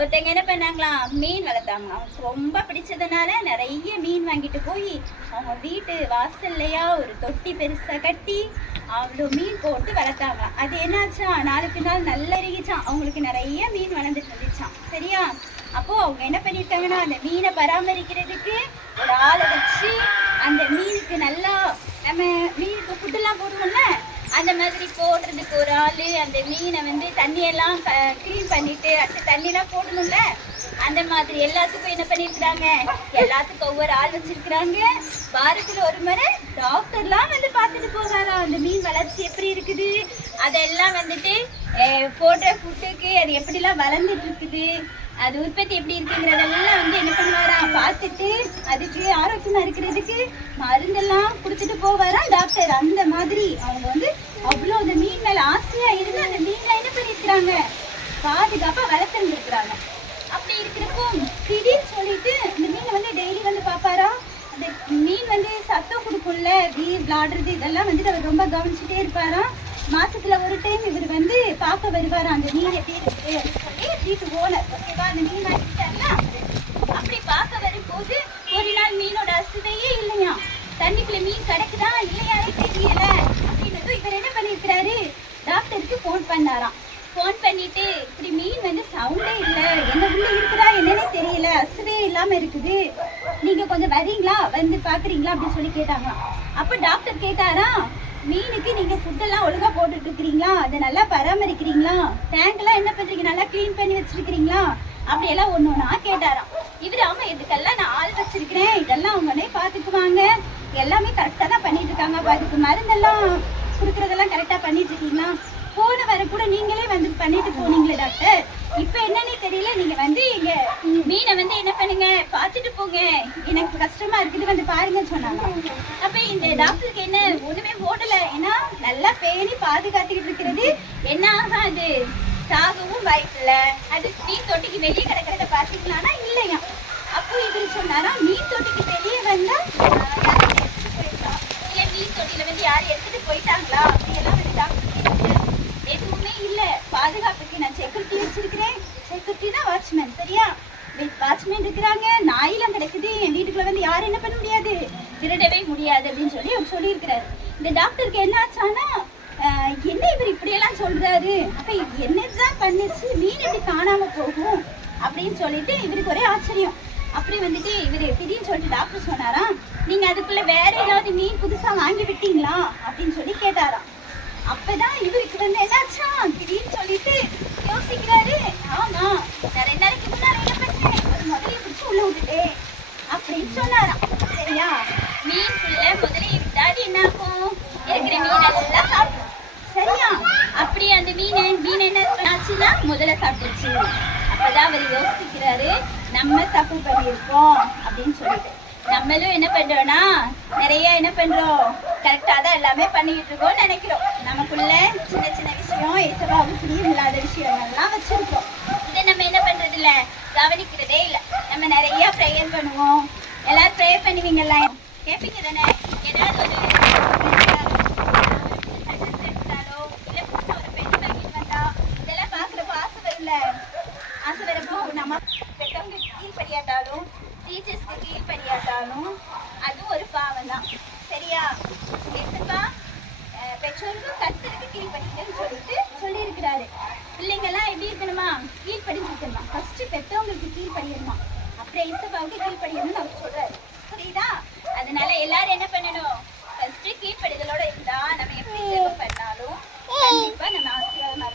ஒருத்தங்க என்ன பண்ணாங்களாம்? மீன் வளர்த்தாங்க அவங்களுக்கு ரொம்ப பிடிச்சதுனால நிறைய மீன் வாங்கிட்டு போய் அவங்க வீட்டு வாசல்லையா ஒரு தொட்டி பெருசாக கட்டி அவ்வளோ மீன் போட்டு வளர்த்தாங்க அது என்னாச்சா? நாளுக்கு நாள் நல்லா இருகிச்சான் அவங்களுக்கு நிறைய மீன் வளர்ந்துட்டு இருந்துச்சாம். சரியா? அப்போது அவங்க என்ன பண்ணியிருக்காங்கன்னா அந்த மீனை பராமரிக்கிறதுக்கு ஒரு ஆளை வச்சு அந்த மீனுக்கு நல்லா நம்ம மீனுக்கு ஃபுட்டெல்லாம் போடுவோம்ல அந்த மாதிரி போடுறதுக்கு ஒரு ஆள் அந்த மீனை வந்து தண்ணியெல்லாம் க்ளீன் பண்ணிட்டு அடுத்து தண்ணியெல்லாம் போடணும்ல? அந்த மாதிரி எல்லாத்துக்கும் என்ன பண்ணியிருக்கிறாங்க? எல்லாத்துக்கும் ஒவ்வொரு ஆள் வச்சிருக்கிறாங்க. வாரத்தில் ஒரு முறை டாக்டர்லாம் வந்து பார்த்துட்டு போகாராம் அந்த மீன் வளர்ச்சி எப்படி இருக்குது? அதெல்லாம் வந்துட்டு போடுற ஃபுட்டுக்கு அது எப்படிலாம் வளர்ந்துட்டு இருக்குது? அது உற்பத்தி எப்படி இருக்குங்கிறதெல்லாம் வந்து என்ன பண்ணுவாரா பார்த்துட்டு அதுக்கு ஆரோக்கியமா இருக்கிறதுக்கு மருந்தெல்லாம் கொடுத்துட்டு போவாரா டாக்டர்? அந்த மாதிரி அவங்க வந்து அவ்வளோ அந்த மீன் மேல ஆசையா இருந்து அந்த மீனை என்ன பண்ணிருக்கிறாங்க? பாதுகாப்பா வளர்த்துருந்துருக்குறாங்க. அப்படி இருக்கிறப்போ திடீர்னு சொல்லிட்டு இந்த மீனை வந்து டெய்லி வந்து பார்ப்பாரா? அந்த மீன் வந்து சத்தம் கொடுக்கும்ல வீர் விளாடுறது இதெல்லாம் வந்துட்டு அவர் ரொம்ப கவனிச்சுட்டே இருப்பாராம் மாசத்துல ஒரு டைம் இவர் வந்து பார்க்க வருவாராம் அந்த மீன் எப்படி இருக்கு அப்படின்னு சொல்லி வீட்டு ஓனர் ஓகேவா அந்த மீன் வாங்கிட்டாருல அப்படி பார்க்க வரும்போது ஒரு நாள் மீனோட அசுவையே இல்லையா தண்ணிக்குள்ள கிடைக்குதா கிடக்குதா இல்லையானே தெரியல. அப்படின்னதும் இவர் என்ன பண்ணிருக்கிறாரு டாக்டருக்கு ஃபோன் பண்ணாராம். ஃபோன் பண்ணிட்டு இப்படி மீன் வந்து சவுண்டே இல்லை. என்ன உள்ள இருக்குதா என்னன்னே தெரியல. அசுவே இல்லாம இருக்குது. நீங்க கொஞ்சம் வரீங்களா வந்து பாக்குறீங்களா அப்படின்னு சொல்லி கேட்டாங்களாம். அப்ப டாக்டர் கேட்டாரா மீனுக்கு நீங்க ஃபுட்டெல்லாம் ஒழுங்கா போட்டுட்டு இருக்கிறீங்களா? அதை நல்லா பராமரிக்கிறீங்களா? டேங்க் எல்லாம் என்ன பண்றீங்க? நல்லா க்ளீன் பண்ணி வச்சிருக்கிறீங்களா? அப்படி எல்லாம் ஒண்ணு ஒன்னா கேட்டாராம். இவரு ஆமா இதுக்கெல்லாம் நான் ஆள் வச்சிருக்கிறேன். இதெல்லாம் அவங்களே பாத்துக்குவாங்க எல்லாமே கரெக்டாக தான் பண்ணிட்டு இருக்காங்க அப்போ அதுக்கு மருந்தெல்லாம் கொடுக்குறதெல்லாம் கரெக்டாக பண்ணிட்டு இருக்கீங்களா? போன வர கூட நீங்களே வந்து பண்ணிட்டு போனீங்களே டாக்டர். இப்போ என்னன்னே தெரியல. நீங்க வந்து எங்க மீனை வந்து என்ன பண்ணுங்க? பார்த்துட்டு போங்க. எனக்கு கஷ்டமா இருக்குது. வந்து பாருங்கன்னு சொன்னாங்க. அப்ப இந்த டாக்டருக்கு என்ன ஒண்ணுமே ஓடல ஏன்னா நல்லா பேணி பாதுகாத்துக்கிட்டு இருக்கிறது. என்ன ஆகாது சாகவும் வாய்ப்பில்ல அது மீன் தொட்டிக்கு வெளியே கிடக்கிறத பாத்தீங்களான்னா இல்லையா அப்போ இவர் சொன்னாரா மீன் தொட்டிக்கு வெளியே வந்தா ஆஹ், யாராவது எடுத்துட்டு போயிருக்கா இல்ல மீன் தொட்டியில வந்து யாரும் எடுத்துட்டு அப்படியெல்லாம் வந்து டாக்டர் எதுவுமே இல்லை. பாதுகாப்புக்கு நான் செக்யூரிட்டி வச்சிருக்கிறேன். செக்யூரிட்டி தான் வாட்ச்மேன் சரியா? வாட்ச்மேன் இருக்கிறாங்க. நாயெல்லாம் கிடக்குது. என் வீட்டுக்குள்ள வந்து யாரும் என்ன பண்ண முடியாது? திருடவே முடியாது அப்படின்னு சொல்லி அவர் சொல்லியிருக்கிறாரு. இந்த டாக்டருக்கு என்ன ஆச்சானா என்ன இவர் இப்படியெல்லாம் சொல்றாரு? அப்ப என்ன என்னதான் பண்ணுச்சு? மீன் எப்படி காணாம போகும் அப்படின்னு சொல்லிட்டு இவருக்கு ஒரே ஆச்சரியம். அப்படி வந்துட்டு இவரு திடீர்னு சொல்லிட்டு டாக்டர் சொன்னாராம் நீங்க அதுக்குள்ள வேற ஏதாவது மீன் புதுசா வாங்கி விட்டீங்களா? அப்படின்னு சொல்லி கேட்டாராம். அப்பதான் இவருக்கு வந்து என்னாச்சா? திடீர்னு சொல்லிட்டு யோசிக்கிறாரு. ஆமா நான் ரெண்டு நாளைக்கு முன்னாடி என்ன பண்ணேன்? ஒரு முதலைய பிடிச்சு உள்ள விட்டுட்டேன் அப்படின்னு சொன்னாராம். சரியா? மீன் முதலைய முதலையை விட்டாது என்ன ஆகும்? இருக்கிற மீன் எல்லாம் சாப்பிடும். சரியா? அப்படி அந்த மீன் மீன் என்ன ஆச்சுன்னா முதல்ல சாப்பிட்டுச்சு அப்பதான் அவர் யோசிக்கிறாரு நம்ம தப்பு பண்ணியிருக்கோம் அப்படின்னு சொல்லிட்டு. நம்மளும் என்ன பண்றோம்னா நிறைய என்ன பண்றோம்? கரெக்டா தான் எல்லாமே பண்ணிட்டு இருக்கோம் நினைக்கிறோம். நமக்குள்ள சின்ன சின்ன விஷயம் இசபாவுக்கு புரியும் இல்லாத விஷயங்கள்லாம் வச்சிருக்கோம். இதை நம்ம என்ன பண்றது இல்ல கவனிக்கிறதே இல்ல. நம்ம நிறைய ப்ரேயர் பண்ணுவோம். எல்லாரும் ப்ரேயர் பண்ணுவீங்கல்ல? கேட்பீங்க தானே? ஏதாவது ஒரு எல்லாரும் என்ன பண்ணணும்?